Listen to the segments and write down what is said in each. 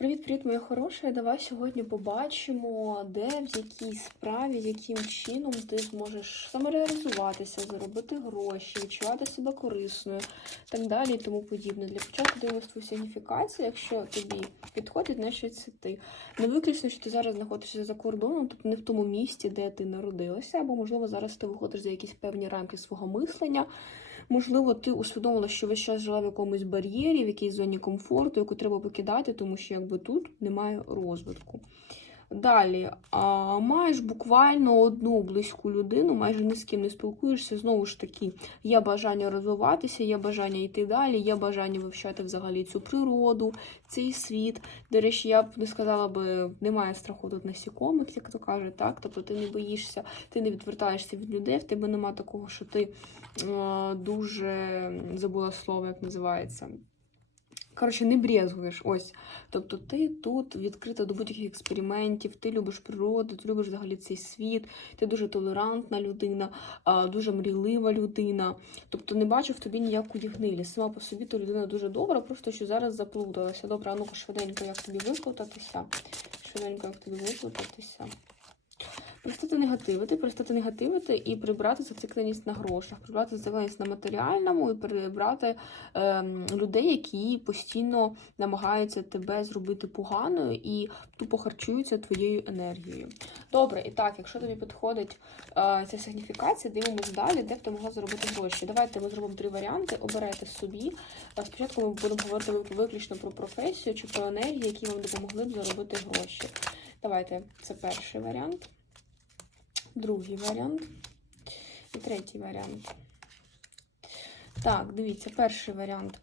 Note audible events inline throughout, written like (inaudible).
Привіт-привіт, моя хороша. Давай сьогодні побачимо, де, в якій справі, яким чином ти зможеш самореалізуватися, заробити гроші, відчувати себе корисною, так далі і тому подібне. Для початку дивимося твою сигніфікацію, якщо тобі підходить, значить це ти. Не виключно, що ти зараз знаходишся за кордоном, тобто не в тому місці, де ти народилася, або, можливо, зараз ти виходиш за якісь певні рамки свого мислення. Можливо, ти усвідомила, що весь час жила в якомусь бар'єрі, в якійсь зоні комфорту, яку треба покидати, тому що якби тут немає розвитку. Далі, а, маєш буквально одну близьку людину, майже ні з ким не спілкуєшся. Знову ж таки, є бажання розвиватися, є бажання йти далі, є бажання вивчати взагалі цю природу, цей світ. До речі, я б не сказала би, немає страху тут насікомих, як то кажуть, так? Тобто ти не боїшся, ти не відвертаєшся від людей, в тебе нема такого, що ти е, дуже забула слово, як називається. Коротше, не брезгуєш. Ось. Тобто ти тут відкрита до будь-яких експериментів, ти любиш природу, ти любиш взагалі цей світ, ти дуже толерантна людина, дуже мрійлива людина. Тобто не бачу в тобі ніякої гнилі. Сама по собі то людина дуже добра, просто що зараз заплуталася. Добре, а ну-ка швиденько, як тобі виклутатися. Швиденько, як тобі виклутатися. Перестати негативити, перестати негативити і прибрати зацикленість на грошах, прибрати зацикленість на матеріальному і прибрати ем, людей, які постійно намагаються тебе зробити поганою і тупо харчуються твоєю енергією. Добре, і так, якщо тобі підходить е, ця сигніфікація, дивимось далі, де б ти могла заробити гроші. Давайте ми зробимо три варіанти. Оберете собі. Е, Спочатку ми будемо говорити виключно про професію чи про енергію, які вам допомогли б заробити гроші. Давайте, це перший варіант другий варіант і третій варіант. Так, дивіться, перший варіант.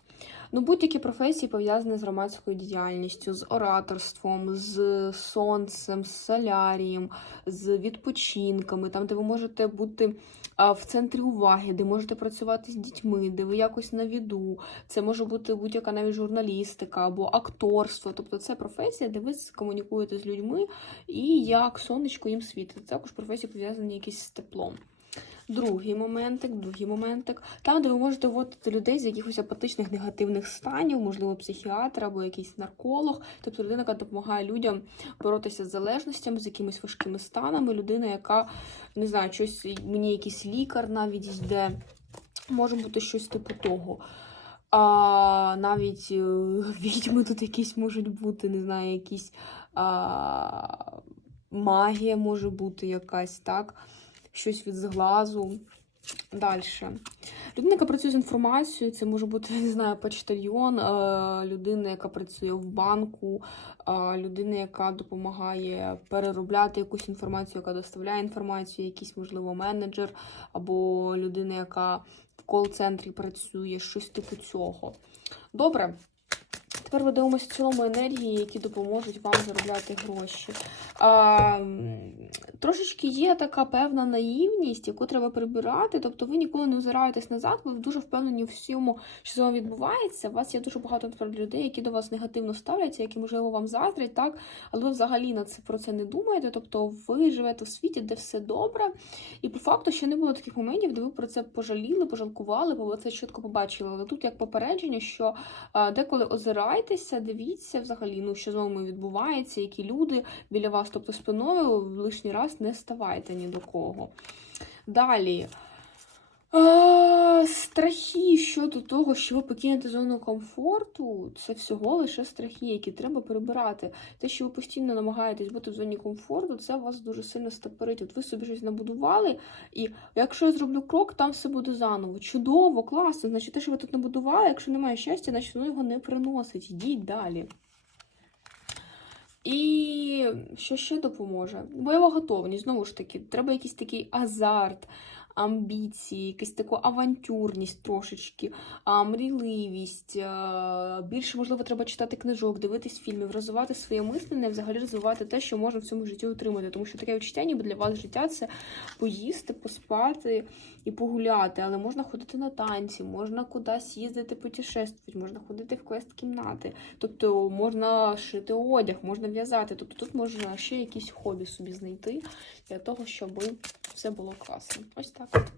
Ну, будь-які професії пов'язані з громадською діяльністю, з ораторством, з сонцем, з солярієм, з відпочинками, там, де ви можете бути в центрі уваги, де можете працювати з дітьми, де ви якось на віду. Це може бути будь-яка навіть журналістика або акторство. Тобто це професія, де ви комунікуєте з людьми і як сонечко їм світить. Це також професії пов'язані якісь з теплом. Другий моментик, другий моментик. Там, де ви можете вводити людей з якихось апатичних негативних станів, можливо, психіатр або якийсь нарколог, тобто людина, яка допомагає людям боротися з залежностями, з якимись важкими станами, людина, яка, не знаю, щось мені якийсь лікар навіть йде, може бути щось типу того. А навіть е, відьми тут якісь можуть бути, не знаю, якісь а, магія може бути якась, так? Щось від зглазу. Далі. Людина, яка працює з інформацією, це може бути, (laughs) не знаю, почтальйон, людина, яка працює в банку, людина, яка допомагає переробляти якусь інформацію, яка доставляє інформацію, якийсь, можливо, менеджер, або людина, яка в кол-центрі працює, щось типу цього. Добре. Тепер ми дивимося в цілому енергії, які допоможуть вам заробляти гроші. А, Трошечки є така певна наївність, яку треба прибирати. Тобто ви ніколи не озираєтесь назад, ви дуже впевнені в всьому, що з вами відбувається. У вас є дуже багато людей, які до вас негативно ставляться, які, можливо, вам заздрять, так? але ви взагалі на це про це не думаєте. Тобто ви живете в світі, де все добре. І по факту ще не було таких моментів, де ви про це пожаліли, пожалкували, бо ви це чітко побачили. Але тут як попередження, що деколи озирайтеся, дивіться взагалі, ну що з вами відбувається, які люди біля вас, тобто спиною лишній раз не ставайте ні до кого. Далі. А, страхи щодо того, що ви покинете зону комфорту, це всього лише страхи, які треба прибирати. Те, що ви постійно намагаєтесь бути в зоні комфорту, це вас дуже сильно стопорить. От ви собі щось набудували, і якщо я зроблю крок, там все буде заново. Чудово, класно. Значить, те, що ви тут набудували, якщо немає щастя, значить воно його не приносить. Йдіть далі. І що ще допоможе? Бойова готовність, знову ж таки, треба якийсь такий азарт, амбіції, якась таку авантюрність трошечки, мрійливість. Більше, можливо, треба читати книжок, дивитись фільмів, розвивати своє мислення, взагалі розвивати те, що можна в цьому житті отримати. Тому що таке відчуття, ніби для вас життя це поїсти, поспати і погуляти. Але можна ходити на танці, можна кудись їздити, путешествувати, можна ходити в квест-кімнати. Тобто можна шити одяг, можна в'язати. Тобто тут можна ще якісь хобі собі знайти для того, щоб все було класно. Ось так.